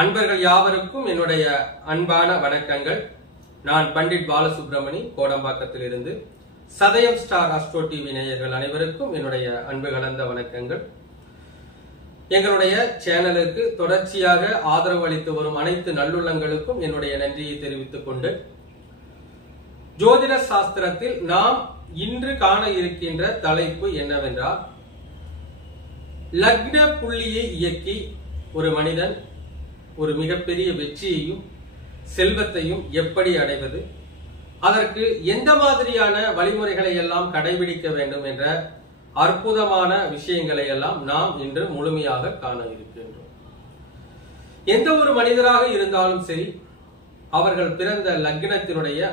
அன்பர்கள் யாவருக்கும் என்னுடைய அன்பான வணக்கங்கள். நான் பண்டிட் பாலசுப்ரமணி, கோடம்பாக்கத்தில் இருந்து. சதயம் ஸ்டார் அஸ்ட்ரோ டிவி நேயர்கள் அனைவருக்கும் என்னுடைய அன்பு கலந்த வணக்கங்கள். எங்களுடைய சேனலுக்கு தொடர்ச்சியாக ஆதரவு அளித்து வரும் அனைத்து நல்லுள்ளங்களுக்கும் என்னுடைய நன்றியை தெரிவித்துக் கொண்டு, ஜோதிட சாஸ்திரத்தில் நாம் இன்று காண இருக்கின்ற தலைப்பு என்னவென்றால், லக்ன புள்ளியை இயக்கி ஒரு மனிதன் ஒரு மிகப்பெரிய வெற்றியையும் செல்வத்தையும் எப்படி அடைவது, அதற்கு எந்த மாதிரியான வழிமுறைகளை எல்லாம் கடைபிடிக்க வேண்டும் என்ற அற்புதமான விஷயங்களை எல்லாம் நாம் இன்று முழுமையாக காண இருக்கின்றோம். எந்த ஒரு மனிதராக இருந்தாலும் சரி, அவர்கள் பிறந்த லக்னத்தினுடைய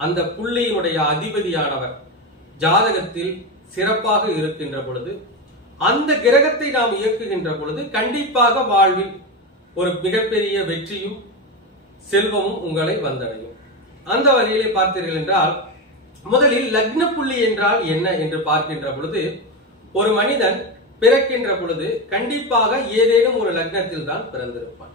அந்த புள்ளியினுடைய அதிபதியானவர் ஜாதகத்தில் சிறப்பாக இருக்கின்ற பொழுது, அந்த கிரகத்தை நாம் இயக்குகின்ற பொழுது கண்டிப்பாக வாழ்வில் ஒரு மிகப்பெரிய வெற்றியும் செல்வமும் உங்களை வந்தடையும். அந்த வகையிலே பார்த்தீர்கள் என்றால், முதலில் லக்ன புள்ளி என்றால் என்ன என்று பார்க்கின்ற பொழுது, ஒரு மனிதன் பிறக்கின்ற பொழுது கண்டிப்பாக ஏதேனும் ஒரு லக்னத்தில் தான் பிறந்திருப்பான்.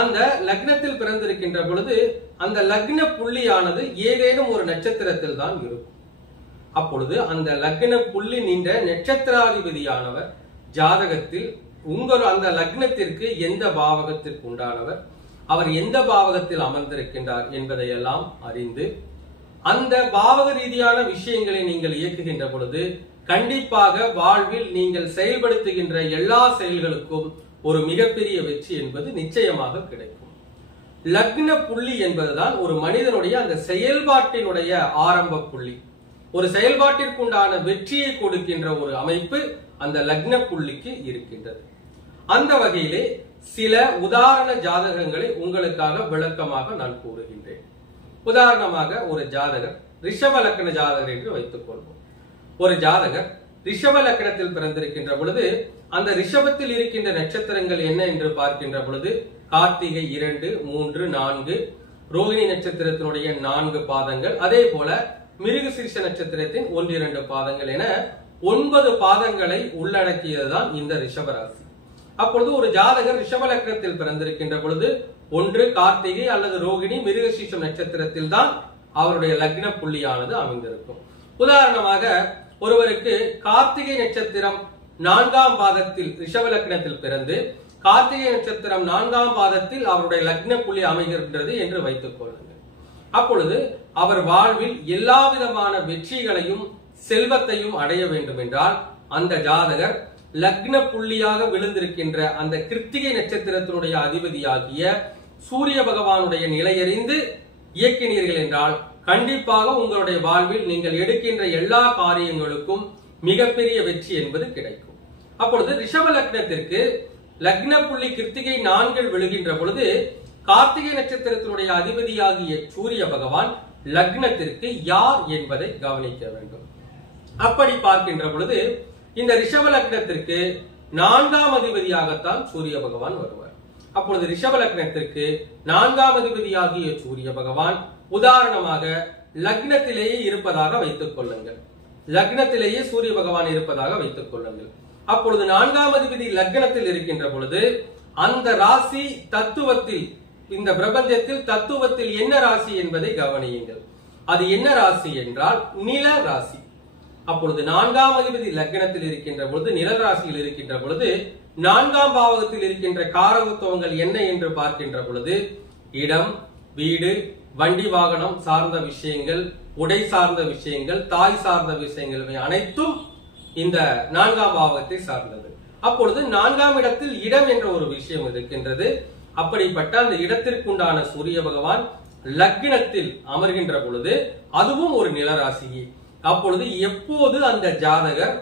அந்த லக்னத்தில் பிறந்திருக்கின்ற பொழுது அந்த லக்ன புள்ளியானது ஏதேனும் ஒரு நட்சத்திரத்தில் தான் இருக்கும். அப்பொழுது அந்த லக்ன புள்ளி நின்ற நட்சத்திராதிபதியானவர் ஜாதகத்தில் அந்த லக்னத்திற்கு எந்த பாவகத்திற்கு உண்டானவர், அவர் எந்த பாவகத்தில் அமர்ந்திருக்கின்றார் என்பதையெல்லாம் அறிந்து, அந்த பாவக ரீதியான விஷயங்களை நீங்கள் இயக்குகின்ற பொழுது கண்டிப்பாக வாழ்வில் நீங்கள் செயல்படுத்துகின்ற எல்லா செயல்களுக்கும் ஒரு மிகப்பெரிய வெற்றி என்பது நிச்சயமாக கிடைக்கும். லக்ன புள்ளி என்பதுதான் ஒரு மனிதனுடைய அந்த செயல்பாட்டினுடைய ஆரம்ப புள்ளி. ஒரு செயல்பாட்டிற்குண்டான வெற்றியை கொடுக்கின்ற ஒரு அமைப்பு அந்த லக்ன புள்ளிக்கு இருக்கின்றது. அந்த வகையிலே சில உதாரண ஜாதகங்களை உங்களுக்காக விளக்கமாக நான் கூறுகின்றேன். உதாரணமாக, ஒரு ஜாதகர் ரிஷப லக்ன ஜாதகர் என்று வைத்துக் கொள்வோம். ஒரு ஜாதகர் ரிஷப லக்னத்தில் பிறந்திருக்கின்ற பொழுது அந்த ரிஷபத்தில் இருக்கின்ற நட்சத்திரங்கள் என்ன என்று பார்க்கின்ற பொழுது, கார்த்திகை 2, 3, 4, ரோகிணி நட்சத்திரத்தினுடைய 4 பாதங்கள், அதே போல மிருகசீர்ஷ நட்சத்திரத்தின் 1, 2 பாதங்கள் என 9 பாதங்களை உள்ளடக்கியதுதான் இந்த ரிஷபராசி. அப்பொழுது ஒரு ஜாதகர் ரிஷப லக்னத்தில் பிறந்திருக்கின்ற பொழுது ஒன்று கார்த்திகை அல்லது ரோகிணி மிருகசீர்ஷம் நட்சத்திரத்தில் தான் அவருடைய லக்ன புள்ளியானது அமைந்திருக்கும். உதாரணமாக, ஒருவருக்கு கார்த்திகை நட்சத்திரம் 4ஆம் பாதத்தில் ரிஷப லக்னத்தில் பிறந்து கார்த்திகை நட்சத்திரம் 4ஆம் பாதத்தில் அவருடைய லக்ன புள்ளி அமைகின்றது என்று வைத்துக் கொள்ளுங்கள். அப்பொழுது அவர் வாழ்வில் எல்லா விதமான வெற்றிகளையும் செல்வத்தையும் அடைய வேண்டும் என்றால், அந்த ஜாதகர் லக்ன புள்ளியாக விழுந்திருக்கின்ற அந்த கிருத்திகை நட்சத்திரத்தினுடைய அதிபதியாகிய சூரிய பகவானுடைய நிலையறிந்து இயக்கினீர்கள் என்றால் கண்டிப்பாக உங்களுடைய வாழ்வில் நீங்கள் எடுக்கின்ற எல்லா காரியங்களுக்கும் மிகப்பெரிய வெற்றி என்பது கிடைக்கும். அப்பொழுது ரிஷப லக்னத்திற்கு லக்ன புள்ளி கிருத்திகை 4 விழுகின்ற பொழுது கார்த்திகை நட்சத்திரத்தினுடைய அதிபதியாகிய சூரிய பகவான் லக்னத்திற்கு யார் என்பதை கவனிக்க வேண்டும். அப்படி பார்க்கின்ற பொழுது இந்த ரிஷப லக்னத்திற்கு 4ஆம் அதிபதியாகத்தான் சூரிய பகவான் வருவார். அப்பொழுது ரிஷப லக்னத்திற்கு 4ஆம் அதிபதியாகிய சூரிய பகவான் உதாரணமாக லக்னத்திலேயே இருப்பதாக வைத்துக் கொள்ளுங்கள். லக்னத்திலேயே சூரிய பகவான் இருப்பதாக வைத்துக் கொள்ளுங்கள். அப்பொழுது 4ஆம் அதிபதி லக்னத்தில் இருக்கின்ற பொழுது அந்த ராசி தத்துவத்தில், இந்த பிரபஞ்சத்தில் தத்துவத்தில் என்ன ராசி என்பதை கவனியுங்கள். அது என்ன ராசி என்றால் நில ராசி. அப்பொழுது 4ஆம் அதிபதி லக்னத்தில் இருக்கின்ற பொழுது, நிழல் ராசியில் இருக்கின்ற பொழுது 4ஆம் பாவகத்தில் இருக்கின்ற காரகத்துவங்கள் என்ன என்று பார்க்கின்ற பொழுது, இடம், வீடு, வண்டி வாகனம் சார்ந்த விஷயங்கள், உடை சார்ந்த விஷயங்கள், தாய் சார்ந்த விஷயங்கள் அனைத்தும் இந்த 4ஆம் பாவகத்தை சார்ந்தது. அப்பொழுது 4ஆம் இடத்தில் இடம் என்ற ஒரு விஷயம் இருக்கின்றது. அப்படிப்பட்ட அந்த இடத்திற்குண்டான சூரிய பகவான் லக்னத்தில் அமர்கின்ற பொழுது அதுவும் ஒரு நிலராசியே. அப்பொழுது எப்போது அந்த ஜாதகர்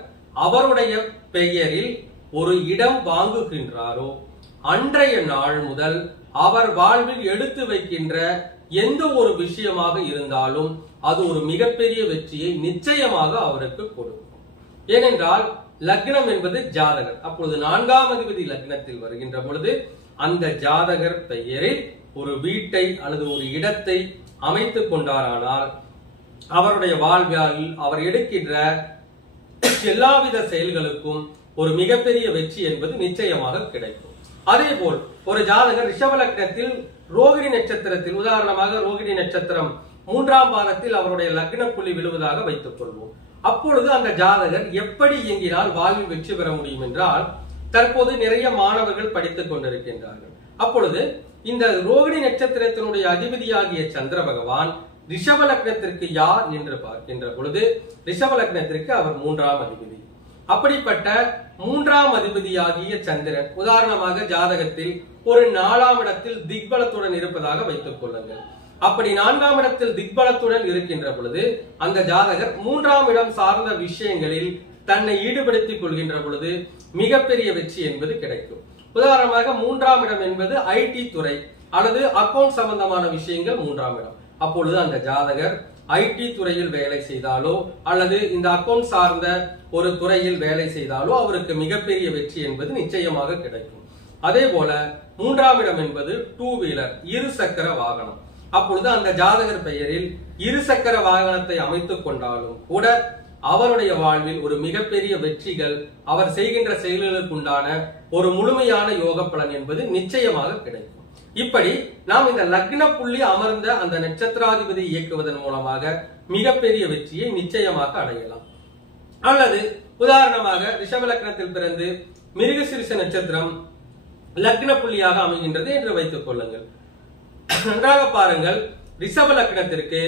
அவருடைய பெயரில் ஒரு இடம் வாங்குகின்றாரோ அன்றைய நாள் முதல் அவர் வாழ்வில் எடுத்து வைக்கின்ற எந்த ஒரு விஷயமாக இருந்தாலும் அது ஒரு மிகப்பெரிய வெற்றியை நிச்சயமாக அவருக்கு கொடுக்கும். ஏனென்றால் லக்னம் என்பது ஜாதகர். அப்பொழுது 4ஆம் அதிபதி லக்னத்தில் வருகின்ற பொழுது அந்த ஜாதகர் பெயரில் ஒரு வீட்டை அல்லது ஒரு இடத்தை அமைத்துக் கொண்டாரானால் அவருடைய வாழ்வில் அவர் எடுக்கின்ற எல்லாவித செயல்களுக்கும் ஒரு மிகப்பெரிய வெற்றி என்பது நிச்சயமாக கிடைக்கும். அதே போல் ஒரு ஜாதகர் ரிஷப லக்னத்தில் ரோகிணி நட்சத்திரத்தில், உதாரணமாக ரோகிணி நட்சத்திரம் 3ஆம் பாதத்தில் அவருடைய லக்ன புள்ளி விழுவதாக வைத்துக் கொள்வோம். அப்பொழுது அந்த ஜாதகர் எப்படி இயங்கினால் வாழ்வில் வெற்றி பெற முடியும் என்றால், தற்போது நிறைய மாணவர்கள் படித்துக் கொண்டிருக்கின்றார்கள். அப்பொழுது இந்த ரோகிணி நட்சத்திரத்தினுடைய அதிபதியாகிய சந்திர பகவான் ரிஷப லக்னத்திற்கு யார் என்று பார்க்கின்ற பொழுது ரிஷப லக்னத்திற்கு அவர் 3ஆம் அதிபதி. அப்படிப்பட்ட 3ஆம் அதிபதியாகிய சந்திரன் உதாரணமாக ஜாதகத்தில் ஒரு 4ஆம் இடத்தில் திக்பலத்துடன் இருப்பதாக வைத்துக் கொள்ளுங்கள். அப்படி 4ஆம் இடத்தில் திக்பலத்துடன் இருக்கின்ற பொழுது அந்த ஜாதகர் 3ஆம் இடம் சார்ந்த விஷயங்களில் தன்னை ஈடுபடுத்திக் கொள்கின்ற பொழுது மிகப்பெரிய வெற்றி என்பது கிடைக்கும். உதாரணமாக 3ஆம் இடம் என்பது ஐடி துறை அல்லது அக்கவுண்ட் சம்பந்தமான விஷயங்கள் 3ஆம் இடம். அப்பொழுது அந்த ஜாதகர் ஐடி துறையில் வேலை செய்தாலோ அல்லது இந்த அக்கவுண்ட் சார்ந்த ஒரு துறையில் வேலை செய்தாலோ அவருக்கு மிகப்பெரிய வெற்றி என்பது நிச்சயமாக கிடைக்கும். அதே போல 3ஆம் இடம் என்பது 2 வீலர், இருசக்கர வாகனம். அப்பொழுது அந்த ஜாதகர் பெயரில் இருசக்கர வாகனத்தை அமைத்துக் கொண்டாலும் கூட அவருடைய வாழ்வில் ஒரு மிகப்பெரிய வெற்றிகள், அவர் செய்கின்ற செயல்களுக்கு உண்டான ஒரு முழுமையான யோக பலன் என்பது நிச்சயமாக கிடைக்கும். இப்படி நாம் இந்த லக்ன புள்ளி அமர்ந்த அந்த நட்சத்திராதிபதி இயக்குவதன் மூலமாக மிகப்பெரிய வெற்றியை நிச்சயமாக அடையலாம். அல்லது உதாரணமாக ரிஷப லக்னத்தில் பிறந்து மிருகசீரிஷ நட்சத்திரம் லக்ன புள்ளியாக அமைகின்றது என்று வைத்துக் கொள்ளுங்கள். நன்றாக பாருங்கள், ரிஷப லக்னத்திற்கு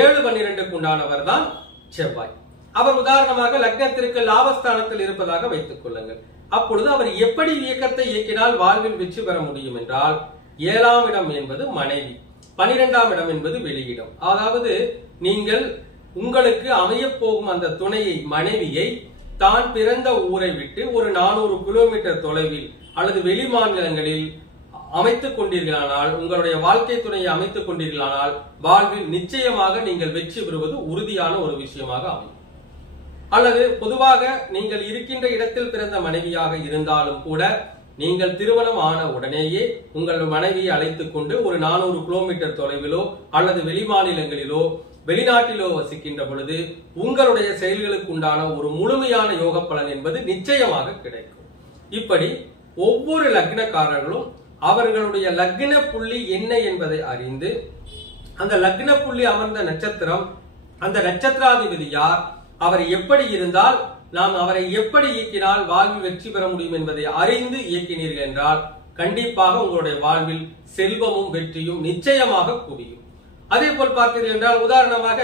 7-12 உண்டானவர் தான் செவ்வாய். அவர் உதாரணமாக லக்னத்திற்கு லாபஸ்தானத்தில் இருப்பதாக வைத்துக் கொள்ளுங்கள். அப்பொழுது அவர் எப்படி இயக்கத்தை இயக்கினால் வாழ்வில் வெற்றி பெற முடியும் என்றால், 7ஆம் இடம் என்பது மனைவி, 12ஆம் இடம் என்பது வெளியிடம். அதாவது நீங்கள் உங்களுக்கு அமைய போகும் அந்த துணையை, மனைவியை தான் பிறந்த ஊரை விட்டு ஒரு 400 கிலோமீட்டர் தொலைவில் அல்லது வெளி மாநிலங்களில் அமைத்துக் கொண்டீர்களானால், உங்களுடைய வாழ்க்கை துணையை அமைத்துக் கொண்டீர்களானால் வாழ்வில் நிச்சயமாக நீங்கள் வெற்றி பெறுவது உறுதியான ஒரு விஷயமாக அமையும். அல்லது பொதுவாக நீங்கள் இருக்கின்ற இடத்தில் பிறந்த மனைவியாக இருந்தாலும் கூட நீங்கள் திருமணம் ஆன உடனேயே உங்கள் மனைவியை அழைத்துக் கொண்டு ஒரு 400 கிலோமீட்டர் தொலைவிலோ அல்லது வெளி மாநிலங்களிலோ வெளிநாட்டிலோ வசிக்கின்ற பொழுது உங்களுடைய செயல்களுக்கு உண்டான ஒரு முழுமையான யோக பலன் என்பது நிச்சயமாக கிடைக்கும். இப்படி ஒவ்வொரு லக்னக்காரர்களும் அவர்களுடைய லக்ன புள்ளி என்ன என்பதை அறிந்து, அந்த லக்ன புள்ளி அமர்ந்த நட்சத்திரம், அந்த நட்சத்திராதிபதி யார், அவர் எப்படி இருந்தால் நாம் அவரை எப்படி இயக்கினால் வாழ்வில் வெற்றி பெற முடியும் என்பதை அறிந்து இயக்கினீர்கள் என்றால் கண்டிப்பாக உங்களுடைய வாழ்வில் செல்வமும் வெற்றியும் நிச்சயமாக குவியும். அதே போல் பார்த்தீர்கள் என்றால், உதாரணமாக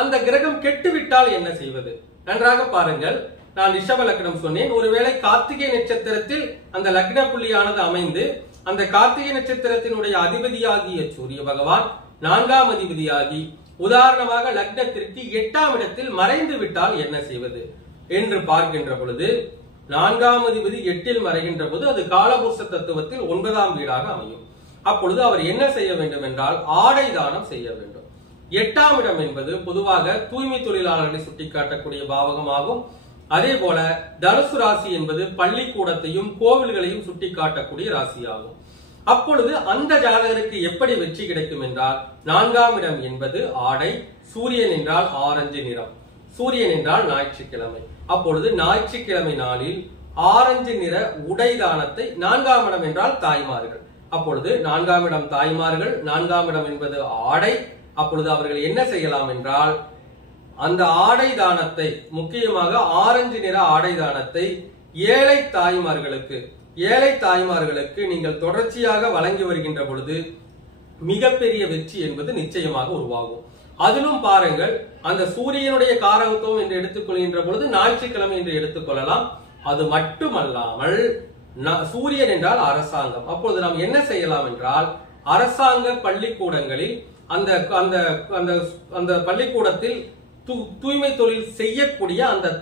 அந்த கிரகம் கெட்டுவிட்டால் என்ன செய்வது? நன்றாக பாருங்கள், நான் ரிஷப லக்னம் சொன்னேன். ஒருவேளை கார்த்திகை நட்சத்திரத்தில் அந்த லக்ன புள்ளியானது அமைந்து அந்த கார்த்திகை நட்சத்திரத்தினுடைய அதிபதியாகிய சூரிய பகவான் 4ஆம் அதிபதியாகி உதாரணமாக லக்னத்திற்கு 8ஆம் இடத்தில் மறைந்து விட்டால் என்ன செய்வது என்று பார்க்கின்ற பொழுது, 4ஆம் அதிபதி 8இல் மறைகின்ற போது அது காலபுருஷ தத்துவத்தில் 9ஆம் வீடாக அமையும். அப்பொழுது அவர் என்ன செய்ய வேண்டும் என்றால் ஆடை தானம் செய்ய வேண்டும். 8ஆம் இடம் என்பது பொதுவாக தூய்மை தொழிலாளர்களை சுட்டிக்காட்டக்கூடிய பாவகமாகும். அதே போல தனுசு ராசி என்பது பள்ளிக்கூடத்தையும் கோவில்களையும் சுட்டிக்காட்டக்கூடிய ராசியாகும். அப்பொழுது அந்த ஜாதகருக்கு எப்படி வெற்றி கிடைக்கும் என்றால், 4ஆம் இடம் என்பது ஆடை, சூரியன் என்றால் ஆரஞ்சு நிறம், சூரியன் என்றால் ஞாயிற்றுக்கிழமை. அப்பொழுது ஞாயிற்றுக்கிழமை நாளில் ஆரஞ்சு நிற உடை தானத்தை, 4ஆம் இடம் என்றால் தாய்மார்கள், அப்பொழுது 4ஆம் இடம் தாய்மார்கள், 4ஆம் இடம் என்பது ஆடை. அப்பொழுது அவர்கள் என்ன செய்யலாம் என்றால், அந்த ஆடை தானத்தை, முக்கியமாக ஆரஞ்சு நிற ஆடை தானத்தை ஏழை தாய்மார்களுக்கு நீங்கள் தொடர்ச்சியாக வழங்கி வருகின்ற பொழுது மிகப்பெரிய வெற்றி என்பது நிச்சயமாக உருவாகும். அதிலும் பாருங்கள், அந்த சூரியனுடைய காரகத்துவம் என்று எடுத்துக்கொள்கின்ற பொழுது ஞாயிற்றுக்கிழமை என்று எடுத்துக்கொள்ளலாம். அது மட்டுமல்லாமல் சூரியன் என்றால் அரசாங்கம். அப்பொழுது நாம் என்ன செய்யலாம் என்றால், அரசாங்க பள்ளிக்கூடங்களில் அந்த பள்ளிக்கூடத்தில் தூய்மை தொழில் செய்யக்கூடிய அந்த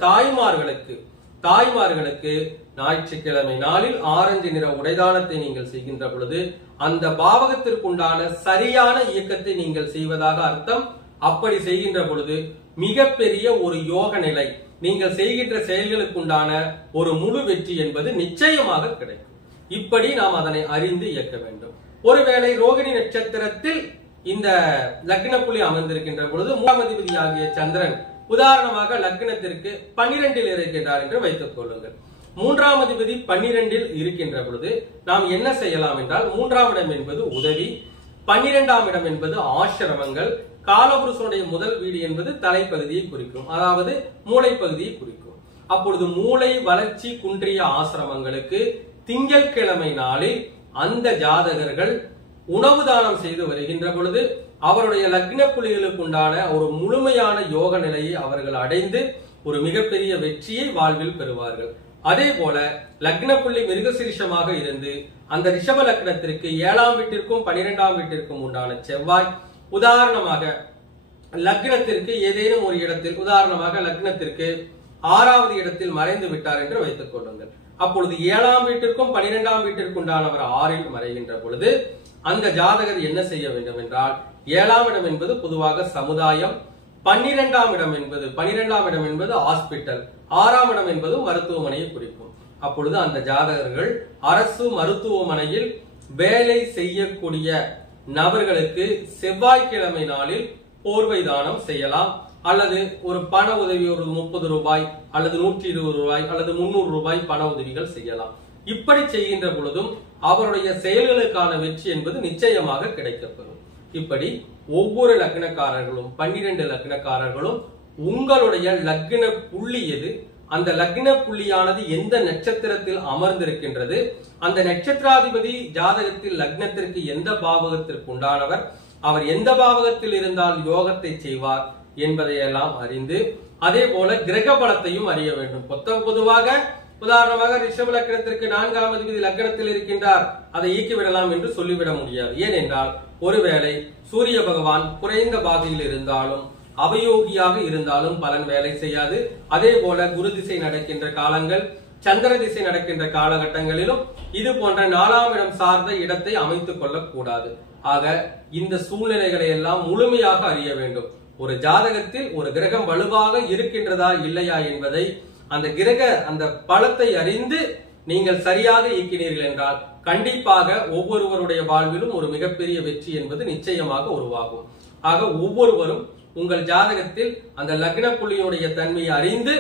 தாய்மார்களுக்கு ஞாயிற்றுக்கிழமை நாளில் ஆரஞ்சு நிற உடைதானத்தை நீங்கள் செய்கின்ற பொழுது அந்த பாவகத்திற்குண்டான சரியான இயக்கத்தை நீங்கள் செய்வதாக அர்த்தம். அப்படி செய்கின்ற பொழுது மிகப்பெரிய ஒரு யோக நிலை, நீங்கள் செய்கின்ற செயல்களுக்குண்டான ஒரு முழு வெற்றி என்பது நிச்சயமாக கிடைக்கும். இப்படி நாம் அதனை அறிந்து இயக்க வேண்டும். ஒருவேளை ரோகிணி நட்சத்திரத்தில் இந்த லக்ன புள்ளி அமர்ந்திருக்கின்ற பொழுது 3ஆம் அதிபதியாகிய சந்திரன் உதாரணமாக லக்னத்திற்கு 12இல் இருக்கின்றார் என்று வைத்துக் கொள்ளுங்கள். மூன்றாம் அதிபதி 12ல் இருக்கின்ற பொழுது நாம் என்ன செய்யலாம் என்றால், மூன்றாம் இடம் என்பது உதவி, 12ஆம் இடம் என்பது ஆசிரமங்கள், காலபுருஷனுடைய முதல் வீடு என்பது தலைப்பகுதியை குறிக்கும், அதாவது மூளை பகுதியை குறிக்கும். அப்பொழுது மூளை வளர்ச்சி குன்றிய ஆசிரமங்களுக்கு திங்கட்கிழமை நாளில் அந்த ஜாதகர்கள் உணவு தானம் செய்து வருகின்ற பொழுது அவருடைய லக்ன புள்ளிகளுக்கு உண்டான ஒரு முழுமையான யோக நிலையை அவர்கள் அடைந்து ஒரு மிகப்பெரிய வெற்றியை வாழ்வில் பெறுவார்கள். அதே போல லக்ன புள்ளி மிருகசீரிஷமாக இருந்து அந்த ரிஷப லக்னத்திற்கு 7ஆம் வீட்டிற்கும் 12ஆம் வீட்டிற்கும் உண்டான செவ்வாய், உதாரணமாக லக்னத்திற்கு ஏதேனும் ஒரு இடத்தில், உதாரணமாக லக்னத்திற்கு 6வது இடத்தில் மறைந்து விட்டார் என்று வைத்துக் கொள்ளுங்கள். அப்பொழுது 7ஆம் வீட்டிற்கும் 12ஆம் வீட்டிற்கும் உண்டானவர் 6ல் மறைகின்ற பொழுது அந்த ஜாதகர் என்ன செய்ய வேண்டும் என்றால், 7ஆம் இடம் என்பது பொதுவாக சமுதாயம், 12ஆம் இடம் என்பது ஹாஸ்பிட்டல், 6ஆம் இடம் என்பது மருத்துவமனையை குறிக்கும். அப்பொழுது அந்த ஜாதகர்கள் அரசு மருத்துவமனையில் வேலை செய்யக்கூடிய நபர்களுக்கு செவ்வாய்க்கிழமை நாளில் போர்வை தானம் செய்யலாம், அல்லது ஒரு பண உதவி, ஒரு 30 ரூபாய் அல்லது 120 ரூபாய் அல்லது 300 ரூபாய் பண உதவிகள் செய்யலாம். இப்படி செய்கின்ற பொழுதும் அவருடைய செயல்களுக்கான வெற்றி என்பது நிச்சயமாக கிடைக்கப்பெறும். இப்படி ஒவ்வொரு லக்னக்காரர்களும் 12 லக்னக்காரர்களும் உங்களுடைய லக்ன புள்ளி எது, அந்த லக்ன புள்ளியானது எந்த நட்சத்திரத்தில் அமர்ந்திருக்கின்றது, அந்த நட்சத்திராதிபதி ஜாதகத்தில் லக்னத்திற்கு எந்த பாவகத்திற்கு உண்டானவர், அவர் எந்த பாவகத்தில் இருந்தால் யோகத்தை செய்வார் என்பதையெல்லாம் அறிந்து, அதே போல கிரக பலத்தையும் அறிய வேண்டும். பொதுவாக உதாரணமாக ரிஷப லக்னத்திற்கு 4ஆம் அதிபதி லக்னத்தில் இருக்கின்றார், அதை இயக்கிவிடலாம் என்று சொல்லிவிட முடியாது. ஏனென்றால் ஒருவேளை சூரிய பகவான் குறைந்த பாகையில் இருந்தாலும் அவயோகியாக இருந்தாலும் பலன் வேலை செய்யாது. அதே போல குரு திசை நடக்கின்ற காலங்கள், சந்திர திசை நடக்கின்ற காலகட்டங்களிலும் இது போன்ற 4ஆம் இடம் சார்ந்த இடத்தை அமைத்துக் கொள்ளக்கூடாது. ஆக இந்த சூழ்நிலைகளை எல்லாம் முழுமையாக அறிய வேண்டும். ஒரு ஜாதகத்தில் ஒரு கிரகம் வலுவாக இருக்கின்றதா இல்லையா என்பதை, அந்த அந்த பலத்தை அறிந்து நீங்கள் சரியாக இயக்கினீர்கள் என்றால் கண்டிப்பாக ஒவ்வொருவருடைய வாழ்விலும் ஒரு மிகப்பெரிய வெற்றி என்பது நிச்சயமாக உருவாகும். ஆக ஒவ்வொருவரும் உங்கள் ஜாதகத்தில் அந்த லக்ன புள்ளியுடைய தன்மையை அறிந்து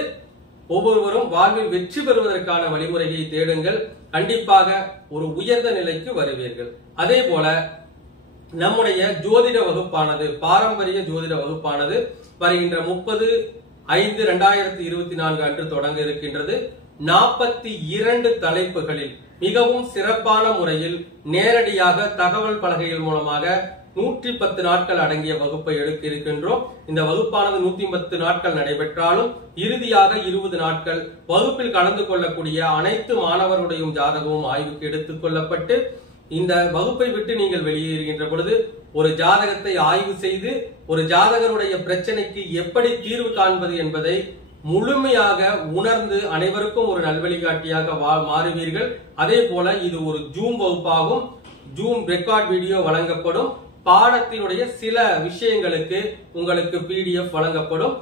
ஒவ்வொருவரும் வாழ்வில் வெற்றி பெறுவதற்கான வழிமுறையை தேடுங்கள். கண்டிப்பாக ஒரு உயர்ந்த நிலைக்கு வருவீர்கள். அதே போல நம்முடைய ஜோதிட வகுப்பானது, பாரம்பரிய ஜோதிட வகுப்பானது வருகின்ற 30/5/2024 அன்று தொடங்க இருக்கின்றது. 42 தலைப்புகளில் மிகவும் சிறப்பான முறையில் நேரடியாக தகவல் பலகைகள் மூலமாக 110 நாட்கள் அடங்கிய வகுப்பை எடுக்க இருக்கின்றோம். இந்த வகுப்பானது 110 நாட்கள் நடைபெற்றாலும் இறுதியாக 20 நாட்கள் வகுப்பில் கலந்து கொள்ளக்கூடிய அனைத்து மாணவர்களுடைய ஜாதகமும் ஆய்வுக்கு எடுத்துக் கொள்ளப்பட்டு, இந்த வகுப்பை விட்டு நீங்கள் வெளியேறுகின்ற பொழுது ஒரு ஜாதகத்தை ஆய்வு செய்து ஒரு ஜாதகருடைய பிரச்சனைக்கு எப்படி தீர்வு காண்பது என்பதை முழுமையாக உணர்ந்து அனைவருக்கும் ஒரு நல்வழிகாட்டியாக மாறுவீர்கள். அதே போல இது ஒரு ஜூம் வகுப்பாகும். ஜூம் ரெக்கார்ட் வீடியோ வழங்கப்படும். பாடத்தினுடைய சில விஷயங்களுக்கு உங்களுக்கு PDF வழங்கப்படும்.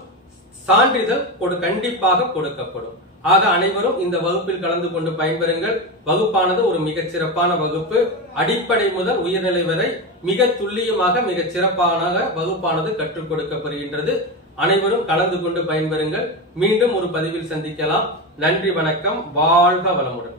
சான்றிதழ் கண்டிப்பாக கொடுக்கப்படும். ஆக அனைவரும் இந்த வகுப்பில் கலந்து கொண்டு பயன்பெறுங்கள். வகுப்பானது ஒரு மிகச் சிறப்பான வகுப்பு. அடிப்படை முதல் உயர்நிலை வரை மிக துல்லியமாக மிகச் சிறப்பான வகுப்பானது கற்றுக் கொடுக்கப்படுகின்றது. அனைவரும் கலந்து கொண்டு பயன்பெறுங்கள். மீண்டும் ஒரு பதிவில் சந்திக்கலாம். நன்றி, வணக்கம், வாழ்க வளமுடன்.